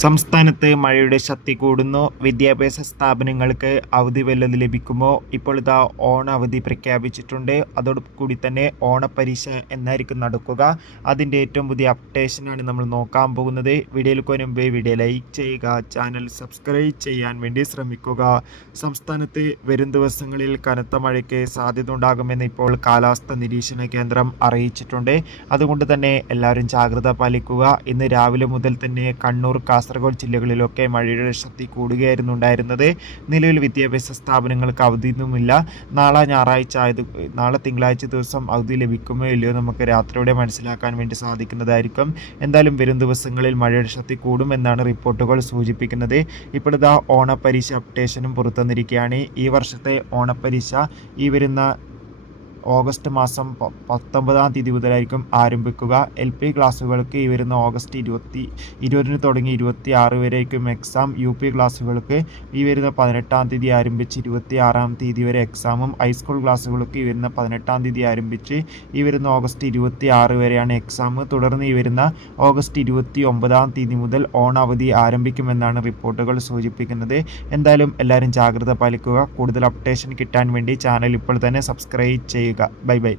സംസ്ഥാനത്ത് മഴയുടെ ശക്തി കൂടുന്നു. വിദ്യാഭ്യാസ സ്ഥാപനങ്ങൾക്ക് അവധി വല്ലതും ലഭിക്കുമോ? ഇപ്പോൾ ഇതാ ഓണ അവധി പ്രഖ്യാപിച്ചിട്ടുണ്ട്. അതോടുകൂടി തന്നെ ഓണപ്പരീക്ഷ എന്നായിരിക്കും നടക്കുക. അതിൻ്റെ ഏറ്റവും പുതിയ അപ്ഡേഷനാണ് നമ്മൾ നോക്കാൻ പോകുന്നത്. വീഡിയോയിലേക്ക് മുൻപ് വീഡിയോ ലൈക്ക് ചെയ്യുക, ചാനൽ സബ്സ്ക്രൈബ് ചെയ്യാൻ വേണ്ടി ശ്രമിക്കുക. സംസ്ഥാനത്ത് വരും ദിവസങ്ങളിൽ കനത്ത മഴയ്ക്ക് സാധ്യത ഉണ്ടാകുമെന്ന് ഇപ്പോൾ കാലാവസ്ഥാ നിരീക്ഷണ കേന്ദ്രം അറിയിച്ചിട്ടുണ്ട്. അതുകൊണ്ട് തന്നെ എല്ലാവരും ജാഗ്രത പാലിക്കുക. ഇന്ന് രാവിലെ മുതൽ തന്നെ കണ്ണൂർ, കാസർഗോഡ് ജില്ലകളിലൊക്കെ മഴയുടെ ശക്തി കൂടുകയായിരുന്നു ഉണ്ടായിരുന്നത്. നിലവിൽ വിദ്യാഭ്യാസ സ്ഥാപനങ്ങൾക്ക് അവധിയൊന്നുമില്ല. നാളെ തിങ്കളാഴ്ച ദിവസം അവധി ലഭിക്കുമോ ഇല്ലയോ നമുക്ക് രാത്രിയോടെ മനസ്സിലാക്കാൻ വേണ്ടി സാധിക്കുന്നതായിരിക്കും. എന്തായാലും വരും ദിവസങ്ങളിൽ മഴയുടെ ശക്തി കൂടുമെന്നാണ് റിപ്പോർട്ടുകൾ സൂചിപ്പിക്കുന്നത്. ഇപ്പോഴത്തെ ഓണപ്പരീക്ഷ അപ്ഡേഷനും പുറത്തുവന്നിരിക്കുകയാണ്. ഈ വർഷത്തെ ഓണപ്പരീക്ഷ ഈ വരുന്ന ഓഗസ്റ്റ് മാസം 19-ാം തീയതി മുതലായിരിക്കും ആരംഭിക്കുക. LP ക്ലാസ്സുകൾക്ക് ഈ വരുന്ന ഓഗസ്റ്റ് 20 തുടങ്ങി 26 വരെയായിരിക്കും എക്സാം. UP ക്ലാസ്സുകൾക്ക് ഈ വരുന്ന 18-ാം തീയതി ആരംഭിച്ച് 26-ാം തീയതി വരെ എക്സാമും. ഹൈസ്കൂൾ ക്ലാസ്സുകൾക്ക് ഈ വരുന്ന 18-ാം തീയതി ആരംഭിച്ച് ഈ വരുന്ന ഓഗസ്റ്റ് 26 വരെയാണ് എക്സാം. തുടർന്ന് ഈ വരുന്ന ഓഗസ്റ്റ് 29-ാം തീയതി മുതൽ ഓണാവധി ആരംഭിക്കുമെന്നാണ് റിപ്പോർട്ടുകൾ സൂചിപ്പിക്കുന്നത്. എന്തായാലും എല്ലാവരും ജാഗ്രത പാലിക്കുക. കൂടുതൽ അപ്ഡേഷൻ കിട്ടാൻ വേണ്ടി ചാനൽ ഇപ്പോൾ തന്നെ സബ്സ്ക്രൈബ് ചെയ്യുക. Bye bye.